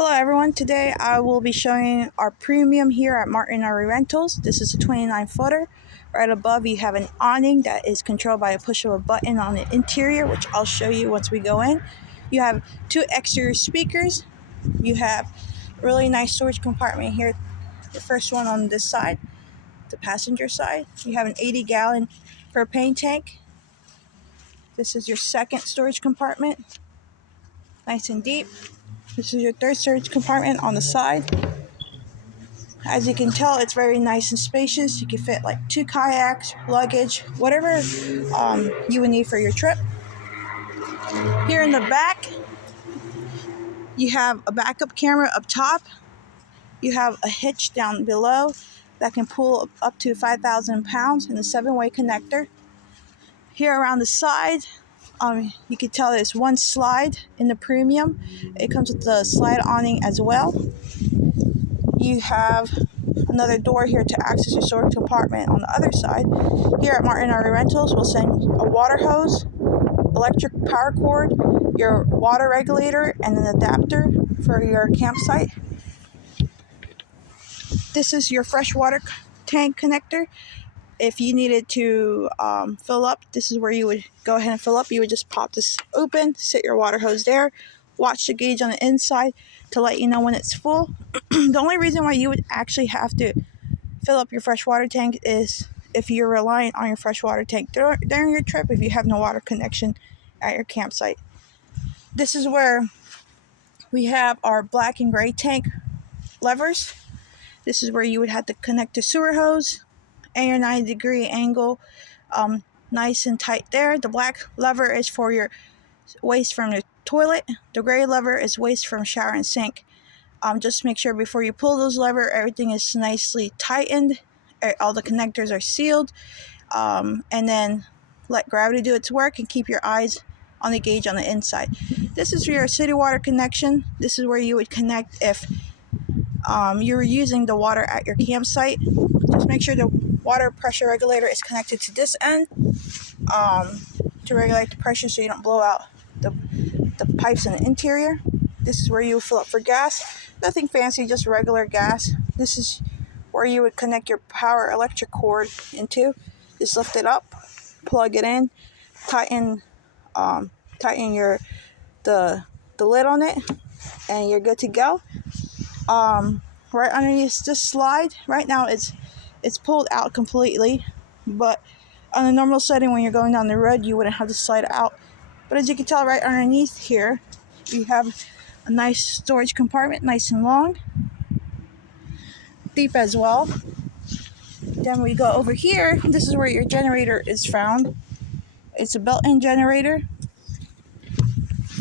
Hello everyone, today I will be showing our premium here at Manheim Rentals. This is a 29 footer. Right above you have an awning that is controlled by a push of a button on the interior, which I'll show you once we go in. You have two exterior speakers. You have a really nice storage compartment here. The first one on this side, the passenger side. You have an 80-gallon propane tank. This is your second storage compartment, nice and deep. This is your third storage compartment on the side. As you can tell, it's very nice and spacious. You can fit like 2 kayaks, luggage, whatever you would need for your trip. Here in the back, you have a backup camera up top. You have a hitch down below that can pull up to 5,000 pounds and a 7-way connector. Here around the side, you can tell there's one slide in the premium. It comes with the slide awning as well. You have another door here to access your storage compartment on the other side. Here at Manheim Rentals, we'll send a water hose, electric power cord, your water regulator, and an adapter for your campsite. This is your freshwater tank connector. If you needed to fill up, this is where you would go ahead and fill up. You would just pop this open, sit your water hose there, watch the gauge on the inside to let you know when it's full. The only reason why you would actually have to fill up your freshwater tank is if you're reliant on your freshwater tank during your trip, if you have no water connection at your campsite. This is where we have our black and gray tank levers. This is where you would have to connect the sewer hose and your 90-degree angle nice and tight there. The black lever is for your waste from the toilet. The gray lever is waste from shower and sink. Just make sure before you pull those levers, everything is nicely tightened. All the connectors are sealed. And then let gravity do its work and keep your eyes on the gauge on the inside. This is for your city water connection. This is where you would connect if you're using the water at your campsite. Just make sure the water pressure regulator is connected to this end to regulate the pressure so you don't blow out the pipes in the interior. This is where you fill up for gas. Nothing fancy, just regular gas. This is where you would connect your power electric cord into. Just lift it up, plug it in, tighten the lid on it, and you're good to go. Right underneath this slide, right now it's pulled out completely, but on a normal setting when you're going down the road, you wouldn't have to slide out. But as you can tell, right underneath here, you have a nice storage compartment, nice and long, deep as well. Then we go over here. This is where your generator is found. It's a built-in generator.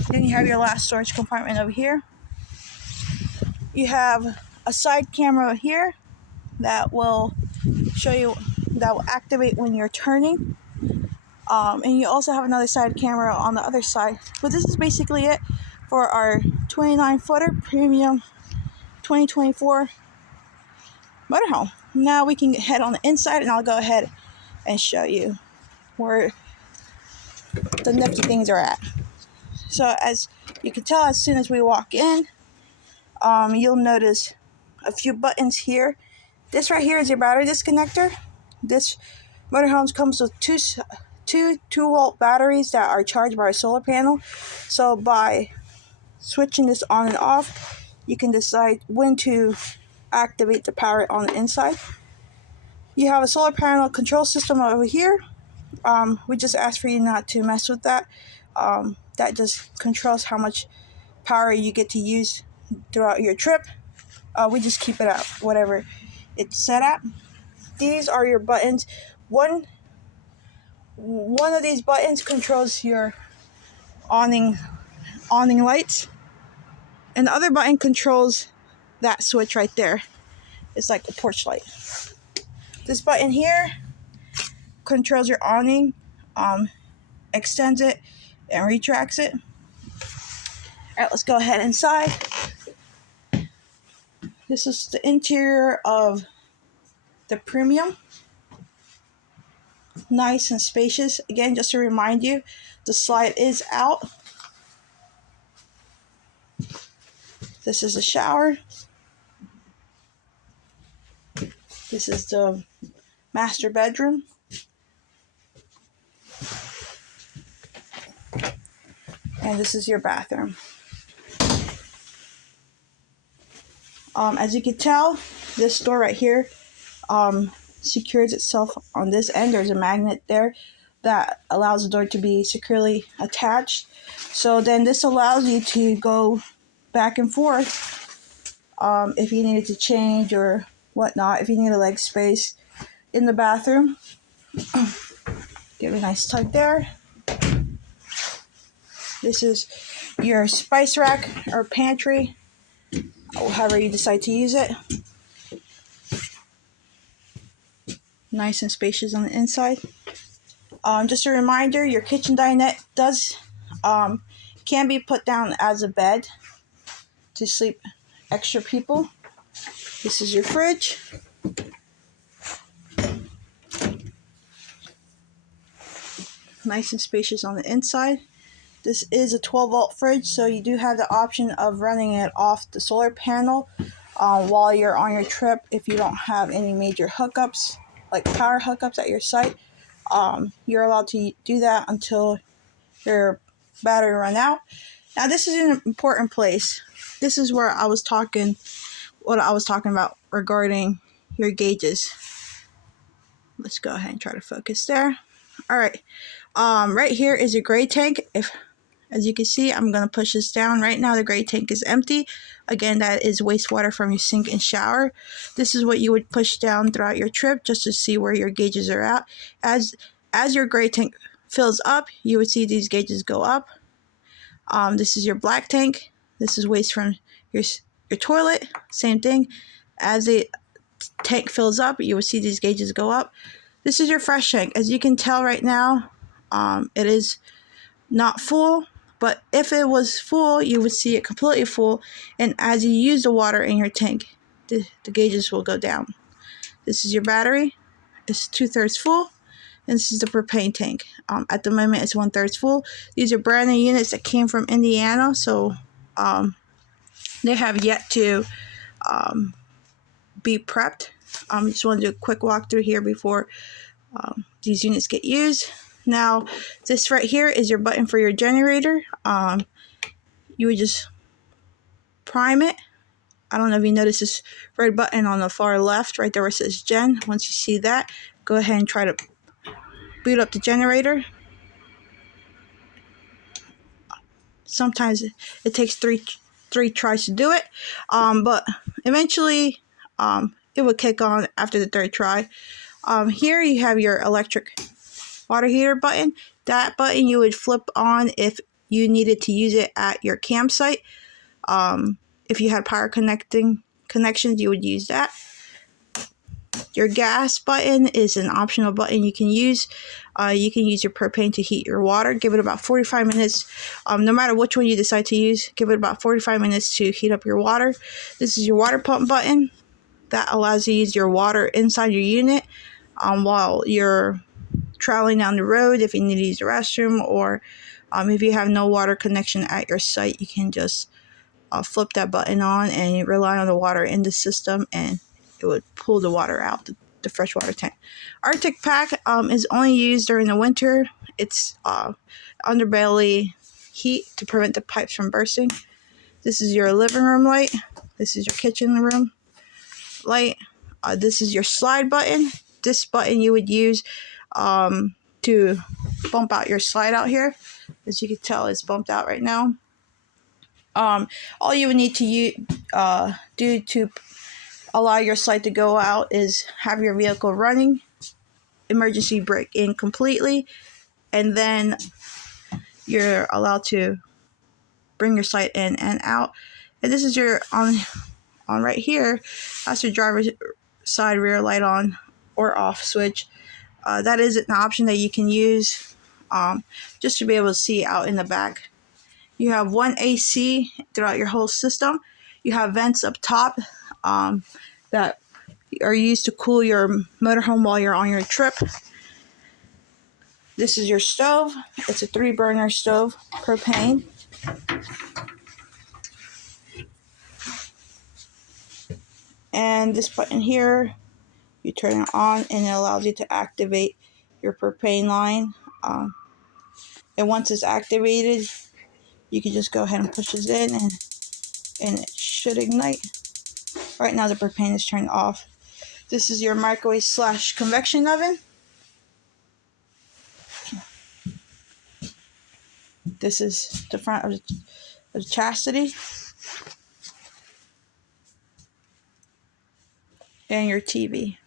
Then you have your last storage compartment over here. You have a side camera here that will show you, that will activate when you're turning. And you also have another side camera on the other side. But this is basically it for our 29-footer premium 2024 motorhome. Now we can head on the inside, and I'll go ahead and show you where the nifty things are at. So as you can tell, as soon as we walk in, you'll notice a few buttons here. This right here is your battery disconnector. This motorhome comes with two 2-volt batteries that are charged by a solar panel. So by switching this on and off, you can decide when to activate the power on the inside. You have a solar panel control system over here. We just ask for you not to mess with that. That just controls how much power you get to use throughout your trip. We just keep it at whatever it's set at. These are your buttons. One of these buttons controls your awning lights, and the other button controls that switch right there. It's like a porch light. This button here controls your awning, extends it and retracts it. All right, let's go ahead inside. This is the interior of the premium. Nice and spacious. Again, just to remind you, the slide is out. This is the shower. This is the master bedroom. And this is your bathroom. As you can tell, this door right here secures itself on this end. There's a magnet there that allows the door to be securely attached. So then this allows you to go back and forth if you needed to change or whatnot, if you need a leg space in the bathroom. Give it a nice tug there. This is your spice rack or pantry, however you decide to use it. Nice and spacious on the inside. Just a reminder, your kitchen dinette can be put down as a bed to sleep extra people. This is your fridge. Nice and spacious on the inside. This is a 12-volt fridge, so you do have the option of running it off the solar panel while you're on your trip if you don't have any major hookups, like power hookups at your site. You're allowed to do that until your battery run out. Now this is an important place. This is where I was talking about regarding your gauges. Let's go ahead and try to focus there. All right. Right here is your gray tank. As you can see, I'm going to push this down. Right now, the gray tank is empty. Again, that is wastewater from your sink and shower. This is what you would push down throughout your trip just to see where your gauges are at. As your gray tank fills up, you would see these gauges go up. This is your black tank. This is waste from your toilet. Same thing. As the tank fills up, you will see these gauges go up. This is your fresh tank. As you can tell right now, it is not full. But if it was full, you would see it completely full. And as you use the water in your tank, the gauges will go down. This is your battery. It's 2/3 full. And this is the propane tank. At the moment, it's 1/3 full. These are brand new units that came from Indiana. So they have yet to be prepped. Just want to do a quick walkthrough here before these units get used. Now, this right here is your button for your generator. You would just prime it. I don't know if you notice this red button on the far left, right there where it says Gen. Once you see that, go ahead and try to boot up the generator. Sometimes it takes three tries to do it, but eventually it will kick on after the third try. Here you have your electric water heater button. That button you would flip on if you needed to use it at your campsite. If you had power connections, you would use that. Your gas button is an optional button you can use. You can use your propane to heat your water. Give it about 45 minutes. No matter which one you decide to use, give it about 45 minutes to heat up your water. This is your water pump button. That allows you to use your water inside your unit while you're traveling down the road. If you need to use the restroom, or if you have no water connection at your site, you can just flip that button on and you rely on the water in the system, and it would pull the water out, the freshwater tank. Arctic pack is only used during the winter. It's underbelly heat to prevent the pipes from bursting. This is your living room light. This is your kitchen room light. This is your slide button. This button you would use to bump out your slide out here. As you can tell, it's bumped out right now. All you would need to do to allow your slide to go out is have your vehicle running, emergency brake in completely, and then you're allowed to bring your slide in and out. And this is your on right here. That's your driver's side rear light on or off switch. That is an option that you can use just to be able to see out in the back. You have one AC throughout your whole system. You have vents up top that are used to cool your motorhome while you're on your trip. This is your stove. It's a 3-burner stove, propane. And this button here, you turn it on and it allows you to activate your propane line. And once it's activated, you can just go ahead and push this in and it should ignite. Right now the propane is turned off. This is your microwave / convection oven. This is the front of the chastity. And your TV.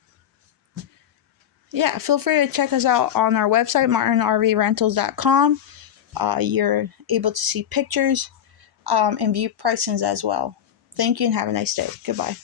Yeah, feel free to check us out on our website, martinrvrentals.com. You're able to see pictures and view pricings as well. Thank you and have a nice day. Goodbye.